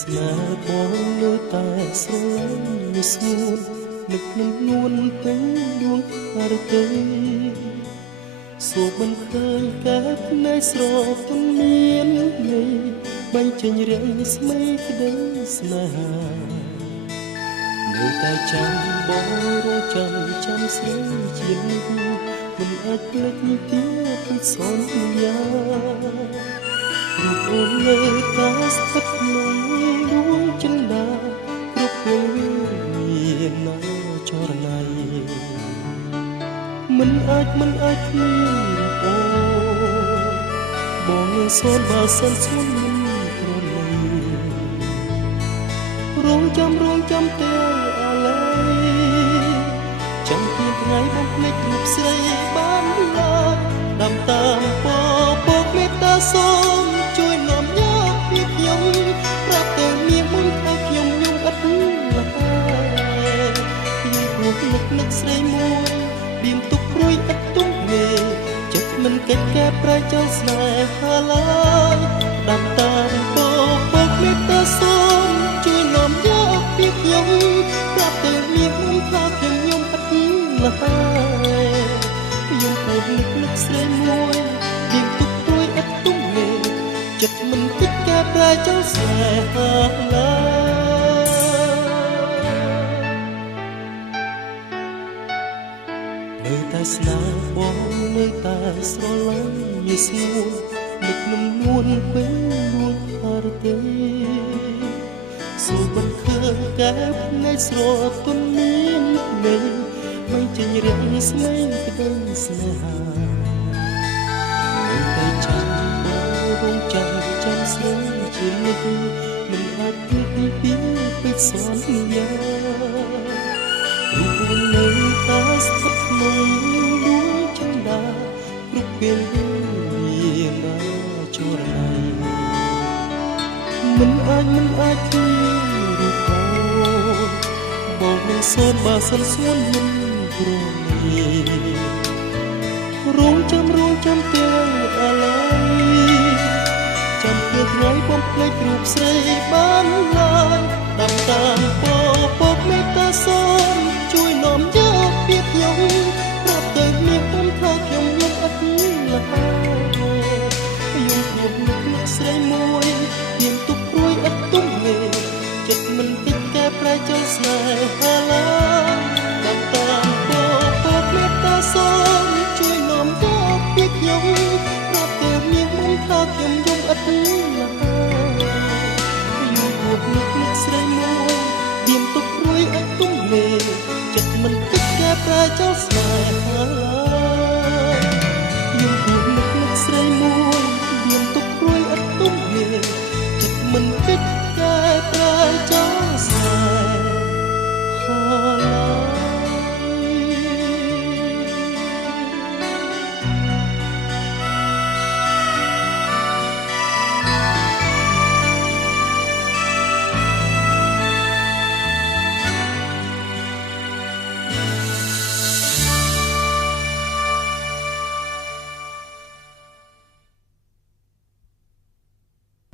ស្នេហ៍បងនៅតែស្រឡាញ់វាស្ងួននឹកនឹងនួនពេញដួងអរទេសួរមិនឃើញកែបនៃស្រទន់មាននេះបញ្ចេញរាំងស្មេក្តីស្នេហានៅតែចាំបងរងចាំស្រីជានេះមិនអាចភ្លេចពីពីសន្យារូបអូននៅតែស្ថិតក្នុងដួងចិន្តាគ្រប់ពេលមានណាចរណៃមិនអាចគ្មានអូបងសូនបើសិនស្មុនមិនព្រមរងចាំទាំងអាឡ័យចាំពីថ្ងៃបំភ្លេចរូបស្រីបានឡើយដាំតាមពកមេត្តាសូមជួយនាំយកពីខ្ញុំប្រាប់ទៅនាងមុនថាខ្ញុំយំឥតលហើយខ្ញុំគួរនឹកស្រីមួយបៀមទុកព្រួយឥតទុំមេចិត្តមិនកិច្ចកែប្រែចោលស្នេហាឡើយដាំតាមពកមេត្តាសូមជួយនាំយកពីខ្ញុំប្រាប់ទៅនាងមុនថាខ្ញុំយំឥតលហើយខ្ញុំគួរនឹកស្រីមួយបៀមទុកព្រួយឥតទុំមេចិត្តមិនកិច្ចកែប្រែចោលស្នេហាឡើយនៅតែស្នេហ៍បងនៅតែស្រឡាញ់វាស្ងួននឹកនឹងនួនពេញដួងអរទេសួរមិនឃើញកែបនៃស្រទន់មាននេះបញ្ចេញរាំងស្មេក្តីស្នេហានៅតែចាំបងរងចាំស្រីជានិច្ចមិនអាចភ្លេចពីពេចសន្យារូបអូននៅតែស្ថិតក្នុងដួងចិន្តាគ្រប់ពេលមានណាចរណៃមិនអាចគ្មានរូបបងនឹងសូនបើសិនស្ងួនមិនព្រមរងចាំទាំងអាឡ័យចាំពេលថ្ងៃបំភ្លេចរូបស្រីបានឡើយដាំតាមពកមេត្តាសូមជួយនាំយកពីខ្ញុំប្រាប់ទៅនាងខ្ញុំថាខ្ញុំយំឥតលហើយខ្ញុំគួរនឹកស្រីមួយមានទុកព្រួយឥតទុំមេចិត្តមិនកិច្ចកែប្រែចោលស្នេហាឡើយដាំតាមពកមេត្តាសូមជួយនាំយកពីខ្ញុំប្រាប់ទៅនាងមុនថាខ្ញុំយំឥតលហើយខ្ញុំគួរនឹកស្រីមួយមានទុកព្រួយឥតទុំមេចិត្តមិនកិច្ចកែប្រែចោលស្នេហាឡើយខ្ញុំគួរនឹកស្រីមួយមានទុកព្រួយឥតទុំ